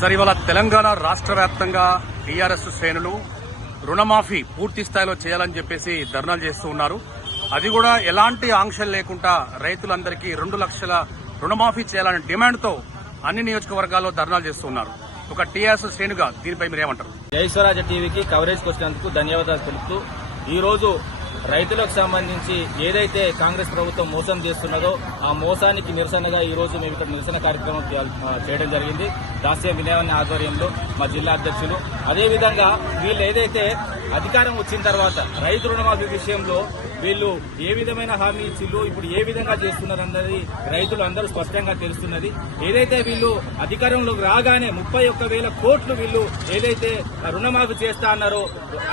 సరే, ఇవాళ తెలంగాణ రాష్ట్ర వ్యాప్తంగా టీఆర్ఎస్ శ్రేణులు రుణమాఫీ పూర్తి స్థాయిలో చేయాలని చెప్పేసి ధర్నాలు చేస్తూ ఉన్నారు. అది కూడా ఎలాంటి ఆంక్షలు లేకుండా రైతులందరికీ 2 లక్షల రుణమాఫీ చేయాలనే డిమాండ్తో అన్ని నియోజకవర్గాల్లో ధర్నాలు చేస్తూ ఉన్నారు. ఒక టీఆర్ఎస్ శ్రేణుగా దీనిపై మీరేమంటారు? జై స్వరాజ్య టీవీకి కవరేజ్ వచ్చినందుకు ధన్యవాదాలు తెలుపుతూ ఈ రోజు రైతులకు సంబంధించి ఏదైతే కాంగ్రెస్ ప్రభుత్వం మోసం చేస్తున్నదో ఆ మోసానికి నిరసనగా ఈ రోజు మేము ఇక్కడ నిరసన కార్యక్రమం చేయడం జరిగింది. దాస్య వినయాన్ని ఆధ్వర్యంలో మా జిల్లా అధ్యక్షులు, అదేవిధంగా వీళ్ళు ఏదైతే అధికారం వచ్చిన తర్వాత రైతు రుణమాఫీ విషయంలో వీళ్ళు ఏ విధమైన హామీ ఇచ్చిళ్ళు, ఇప్పుడు ఏ విధంగా చేస్తున్నారన్నది రైతులు అందరూ స్పష్టంగా తెలుస్తున్నది. ఏదైతే వీళ్ళు అధికారంలోకి రాగానే 31,000 కోట్లు వీళ్ళు ఏదైతే రుణమాఫీ చేస్తా అన్నారో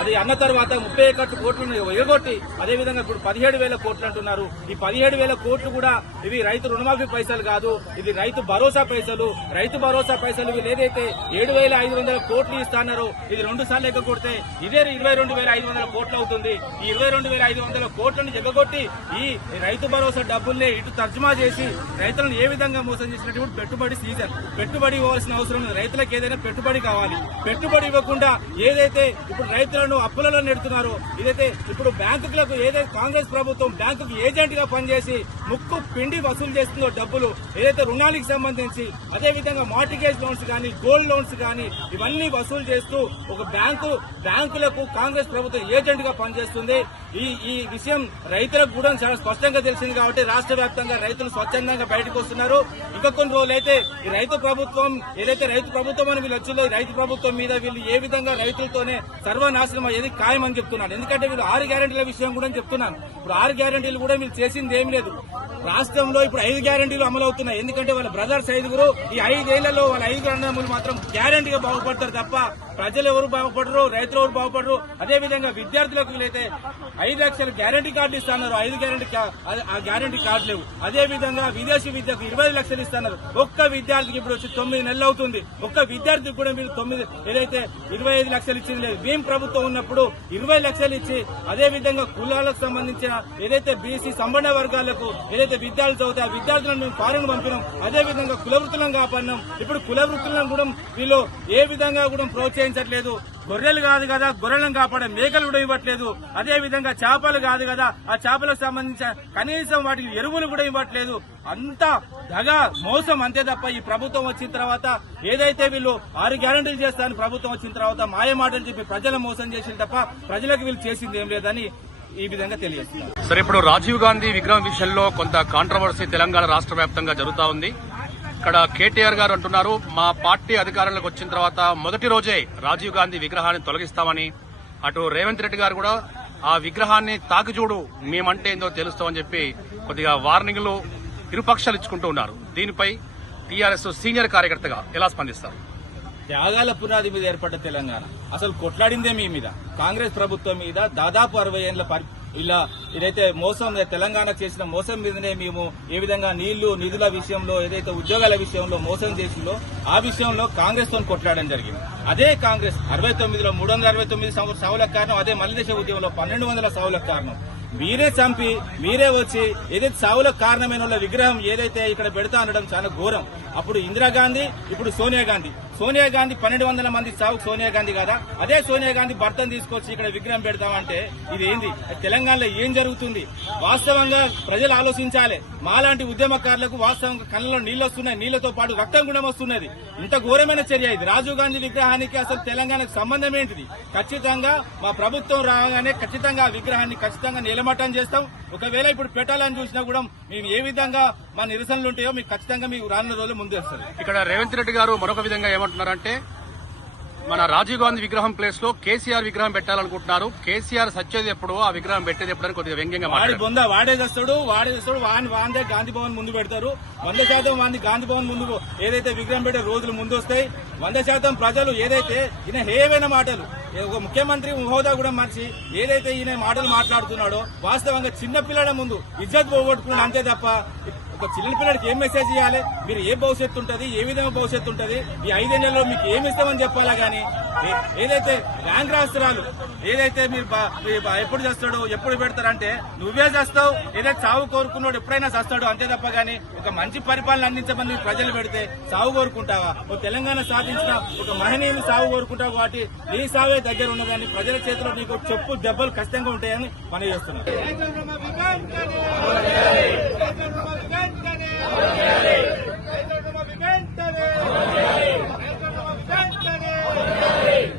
అది అన్న తర్వాత 31 కోట్లను ఎగగొట్టి అదేవిధంగా ఇప్పుడు 17,000 కోట్లు అంటున్నారు. ఈ 17,000 కోట్లు కూడా ఇవి రైతు రుణమాఫీ పైసలు కాదు, ఇది రైతు భరోసా పైసలు. రైతు భరోసా పైసలు వీళ్ళు ఏదైతే 7,500 కోట్లు ఇస్తారో ఇది 2 సార్లు ఎగ్గొడితే ఇదే 22,500 కోట్లు అవుతుంది. ఈ 22,500 కోట్లను ఎగ్గొట్టి ఈ రైతు భరోసా డబ్బుల్నే ఇటు తర్జుమా చేసి రైతులను ఏ విధంగా మోసం చేసినట్టు పెట్టుబడి సీజన్, పెట్టుబడి ఇవ్వాల్సిన అవసరం ఉంది. రైతులకు ఏదైనా పెట్టుబడి కావాలి, పెట్టుబడి ఇవ్వకుండా ఏదైతే ఇప్పుడు రైతులను అప్పులలో నెడుతున్నారో, ఇదైతే ఇప్పుడు బ్యాంకులకు ఏదైతే కాంగ్రెస్ ప్రభుత్వం బ్యాంకుకు ఏజెంట్ గా పనిచేసి ముక్కు పిండి వసూలు చేస్తుందో డబ్బులు ఏదైతే రుణాలకు సంబంధించి, అదేవిధంగా మార్టిగేజ్ లోన్స్ కానీ గోల్డ్ లోన్స్ కానీ ఇవన్నీ వసూలు చేస్తూ ఒక బ్యాంకులకు కాంగ్రెస్ ప్రభుత్వం ఏజెంట్ గా పనిచేస్తుంది. ఈ విషయం రైతులకు కూడా చాలా స్పష్టంగా తెలిసింది కాబట్టి రాష్ట్ర వ్యాప్తంగా రైతులు స్వచ్ఛందంగా బయటకు వస్తున్నారు. ఇంకా కొన్ని రోజులైతే ఈ రైతు ప్రభుత్వం ఏదైతే రైతు ప్రభుత్వం అని వీళ్ళు వచ్చిందో రైతు ప్రభుత్వం మీద వీళ్ళు ఏ విధంగా రైతులతోనే సర్వనాశనం అయ్యేది ఖాయమని చెప్తున్నాను. ఎందుకంటే వీళ్ళు 6 గ్యారెంటీల విషయం కూడా చెప్తున్నాను. ఇప్పుడు 6 గ్యారెంటీలు కూడా వీళ్ళు చేసింది ఏం లేదు. రాష్ట్రంలో ఇప్పుడు 5 గ్యారెంటీలు అమలు అవుతున్నాయి. ఎందుకంటే వాళ్ళ బ్రదర్స్ 5గురు ఈ 5 ఏళ్లలో వాళ్ళ 5 అన్నదమ్ములు మాత్రం గ్యారెంటీగా బాగుపడతారు తప్ప ప్రజలు ఎవరు బాగుపడరు, రైతులు ఎవరు బాగుపడరు. అదేవిధంగా విద్యార్థులకు వీలైతే 5 లక్షల గ్యారెంటీ కార్డు ఇస్తున్నారు, 5 గ్యారెంటీ కార్డు లేవు. అదేవిధంగా విదేశీ విద్యకు 20 లక్షలు ఇస్తున్నారు. ఒక్క విద్యార్థికి ఇప్పుడు వచ్చి 9 నెలలు అవుతుంది. ఒక్క విద్యార్థికి కూడా మీరు 9 ఏదైతే 25 లక్షలు ఇచ్చింది లేదు. మేము ప్రభుత్వం ఉన్నప్పుడు 20 లక్షలు ఇచ్చి అదేవిధంగా కులాలకు సంబంధించిన ఏదైతే బీసీ సంబంధ వర్గాలకు ఏదైతే విద్యార్థులు చదివితే ఆ విద్యార్థులను మేము ఫారెన్ పంపినాం. అదేవిధంగా కుల వృత్తులను కాపాడినాం. ఇప్పుడు కుల వృత్తులను కూడా వీళ్ళు ఏ విధంగా కూడా ప్రోత్సహించట్లేదు. గొర్రెలు కాదు కదా గొర్రెలను కాపాడే మేకలు కూడా ఇవ్వట్లేదు. అదేవిధంగా చేపలు కాదు కదా ఆ చేపలకు సంబంధించిన కనీసం వాటికి ఎరువులు కూడా ఇవ్వట్లేదు. అంతా దగా మోసం అంతే తప్ప ఈ ప్రభుత్వం వచ్చిన తర్వాత ఏదైతే వీళ్ళు 6 గ్యారెంటీలు చేస్తారని ప్రభుత్వం వచ్చిన తర్వాత మాయ మాటలు చెప్పి ప్రజల మోసం చేసింది తప్ప ప్రజలకు వీళ్ళు చేసింది ఏం లేదని ఈ విధంగా తెలియజేస్తున్నారు. సరే, ఇప్పుడు రాజీవ్ గాంధీ విగ్రహం విషయంలో కొంత కాంట్రవర్సీ తెలంగాణ రాష్ట్ర వ్యాప్తంగా జరుగుతా ఉంది. ఇక్కడ కేటీఆర్ గారు అంటున్నారు, మా పార్టీ అధికారంలోకి వచ్చిన తర్వాత మొదటి రోజే రాజీవ్ గాంధీ విగ్రహాన్ని తొలగిస్తామని. అటు రేవంత్ రెడ్డి గారు కూడా ఆ విగ్రహాన్ని తాకిచూడు మేమంటే ఏందో తెలుస్తామని చెప్పి కొద్దిగా వార్నింగ్లు ఇరుపక్షాలు ఇచ్చుకుంటూ ఉన్నారు. దీనిపై టీఆర్ఎస్ సీనియర్ కార్యకర్తగా ఎలా స్పందిస్తారు? త్యాగాల పునాది మీద ఏర్పడ్డ తెలంగాణ అసలు కొట్లాడిందే మీ మీద, కాంగ్రెస్ ప్రభుత్వం మీద. దాదాపు 60 ఏళ్ల ఇలా ఇదైతే మోసం తెలంగాణ చేసిన మోసం మీదనే మేము ఏ విధంగా నిధుల విషయంలో ఏదైతే ఉద్యోగాల విషయంలో మోసం చేసిందో ఆ విషయంలో కాంగ్రెస్ తో కొట్లాడడం జరిగింది. అదే కాంగ్రెస్ 69లో 369 సౌలకు కారణం, అదే మలిదేశ ఉద్యమంలో 1200 సౌలకు కారణం. మీరే చంపి మీరే వచ్చి ఏదైతే సావులకు కారణమైన వాళ్ళ విగ్రహం ఏదైతే ఇక్కడ పెడతా అనడం చాలా ఘోరం. అప్పుడు ఇందిరాగాంధీ, ఇప్పుడు సోనియా గాంధీ 1200 మంది సావుకు సోనియా గాంధీ కదా, అదే సోనియా గాంధీ భర్తను తీసుకొచ్చి ఇక్కడ విగ్రహం పెడతామంటే ఇది ఏంది? తెలంగాణలో ఏం జరుగుతుంది? వాస్తవంగా ప్రజలు ఆలోచించాలి. మాలాంటి ఉద్యమకారులకు వాస్తవంగా కళ్ళలో నీళ్లు వస్తున్నాయి, నీళ్లతో పాటు రక్తం కూడా వస్తున్నది. ఇంత ఘోరమైన చర్య ఇది. రాజీవ్ గాంధీ విగ్రహానికి అసలు తెలంగాణకు సంబంధం ఏంటిది? ఖచ్చితంగా మా ప్రభుత్వం రాగానే ఖచ్చితంగా ఆ విగ్రహాన్ని ఖచ్చితంగా నిలమట్టం చేస్తాం. ఒకవేళ ఇప్పుడు పెట్టాలని చూసినా కూడా మేము ఏ విధంగా మా నిరసనలు ఉంటాయో మీకు ఖచ్చితంగా మీకు రానున్న రోజులు ముందు వస్తారు. ఇక్కడ రేవంత్ రెడ్డి గారు మరొక విధంగా ఏమంటున్నారంటే, మన రాజీవ్ గాంధీ విగ్రహం ప్లేస్ లో కేసీఆర్ విగ్రహం పెట్టాలనుకుంటున్నారు. కేసీఆర్ సచ్చేది ఎప్పుడు, ఆ విగ్రహం పెట్టేది ఎప్పుడు కొద్దిగా వ్యంగ్యంగా వాడేదేస్తాడు వాందే గాంధీ భవన్ ముందు పెడతారు. 100% వాంది గాంధీ భవన్ ముందు ఏదైతే విగ్రహం పెట్టే రోజులు ముందు వస్తాయి. 100% ప్రజలు ఏదైతే ఈయన హేయమైన మాటలు, ఒక ముఖ్యమంత్రి హోదా కూడా మర్చి ఏదైతే ఈయన మాటలు మాట్లాడుతున్నాడో వాస్తవంగా చిన్న పిల్లల ముందు ఇజ్జత్ పోగొట్టుకున్నాడు అంతే తప్ప ఒక చిన్న పిల్లడికి ఏం మెసేజ్ ఇవ్వాలి? మీరు ఏ భవిష్యత్తు ఉంటుంది, ఏ విధంగా భవిష్యత్తు ఉంటుంది, ఈ 5 ఏళ్లలో మీకు ఏమి ఇస్తామని చెప్పాలా గానీ ఏదైతే ర్యాంక్ రాష్ట్రాలు ఏదైతే మీరు ఎప్పుడు చేస్తాడు, ఎప్పుడు పెడతారంటే నువ్వే చేస్తావు. ఏదైతే సాగు కోరుకున్నాడు ఎప్పుడైనా చేస్తాడు అంతే తప్ప గానీ ఒక మంచి పరిపాలన అందించమని ప్రజలు పెడితే సాగు కోరుకుంటావా? ఒక తెలంగాణ సాధించిన ఒక మహనీయుని సాగు కోరుకుంటావు కాబట్టి నీ సాగే దగ్గర ఉన్నదని ప్రజల చేతిలో నీకు చెప్పు దెబ్బలు ఖచ్చితంగా ఉంటాయని పని చేస్తున్నాను.